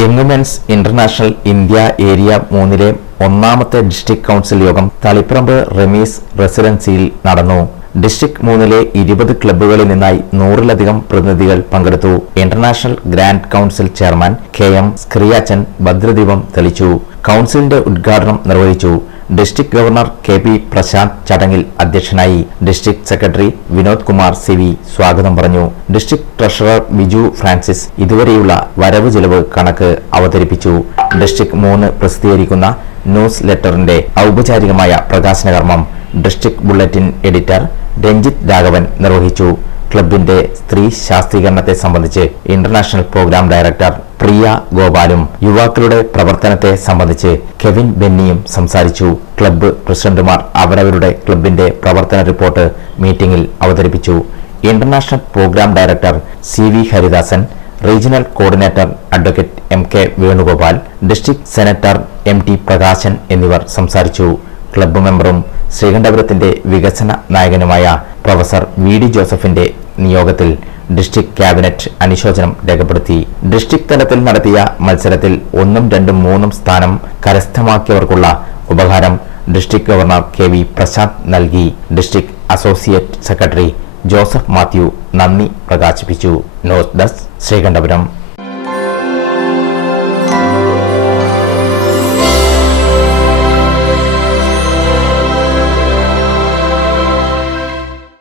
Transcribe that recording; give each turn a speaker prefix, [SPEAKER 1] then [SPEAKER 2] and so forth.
[SPEAKER 1] Young men's international India area മൂന്നിലെ ഒന്നാമത്തെ district council യോഗം തളിപ്പറമ്പ് റമീസ് റെസിഡൻസിയിൽ നടന്നു. ഡിസ്ട്രിക്ട് മൂന്നിലെ ഇരുപത് ക്ലബ്ബുകളിൽ നിന്നായി നൂറിലധികം പ്രതിനിധികൾ പങ്കെടുത്തു. International grand council chairman K M Skariachan ഭദ്രദീപം തെളിച്ചു. കൗൺസിലിന്റെ ഉദ്ഘാടനം നിർവഹിച്ചു. District governor K P Prashanth ചടങ്ങിൽ അധ്യക്ഷനായി district secretary Vinod Kumar C V സ്വാഗതം പറഞ്ഞു. ഡിസ്ട്രിക്ട് ട്രഷറർ ബിജു ഫ്രാൻസിസ് ഇതുവരെയുള്ള വരവ് ചെലവ് കണക്ക് അവതരിപ്പിച്ചു. ഡിസ്ട്രിക്ട് മൂന്ന് പ്രസിദ്ധീകരിക്കുന്ന ന്യൂസ് ലെറ്ററിന്റെ ഔപചാരികമായ പ്രകാശന കർമ്മം district bulletin editor Ranjith Raghavan നിർവഹിച്ചു. ക്ലബിന്റെ സ്ത്രീ ശാസ്ത്രീകരണത്തെ സംബന്ധിച്ച് ഇന്റർനാഷണൽ പ്രോഗ്രാം ഡയറക്ടർ പ്രിയ ഗോപാലും യുവാക്കളുടെ പ്രവർത്തനത്തെ സംബന്ധിച്ച് കെവിൻ ബെന്നിയും സംസാരിച്ചു. ക്ലബ്ബ് പ്രസിഡന്റുമാർ അവരവരുടെ ക്ലബിന്റെ പ്രവർത്തന റിപ്പോർട്ട് മീറ്റിംഗിൽ അവതരിപ്പിച്ചു. International programme director C V Haridasan regional coordinator advocate M K Venugopal district senator M T Prakashan എന്നിവർ സംസാരിച്ചു. ക്ലബ്ബ് മെമ്പറും ശ്രീകണ്ഠപുരത്തിന്റെ വികസന നായകനുമായ പ്രൊഫസർ വി ഡി ജോസഫിന്റെ നിയോഗത്തിൽ ഡിസ്ട്രിക്ട് ക്യാബിനറ്റ് അനുശോചനം രേഖപ്പെടുത്തി. ഡിസ്ട്രിക്ട് തലത്തിൽ നടത്തിയ മത്സരത്തിൽ ഒന്നും രണ്ടും മൂന്നും സ്ഥാനം കരസ്ഥമാക്കിയവർക്കുള്ള ഉപഹാരം district governor K V Prashanth നൽകി. District associate secretary Joseph Mathew നന്ദി പ്രകാശിപ്പിച്ചു. News desk Sreekandapuram.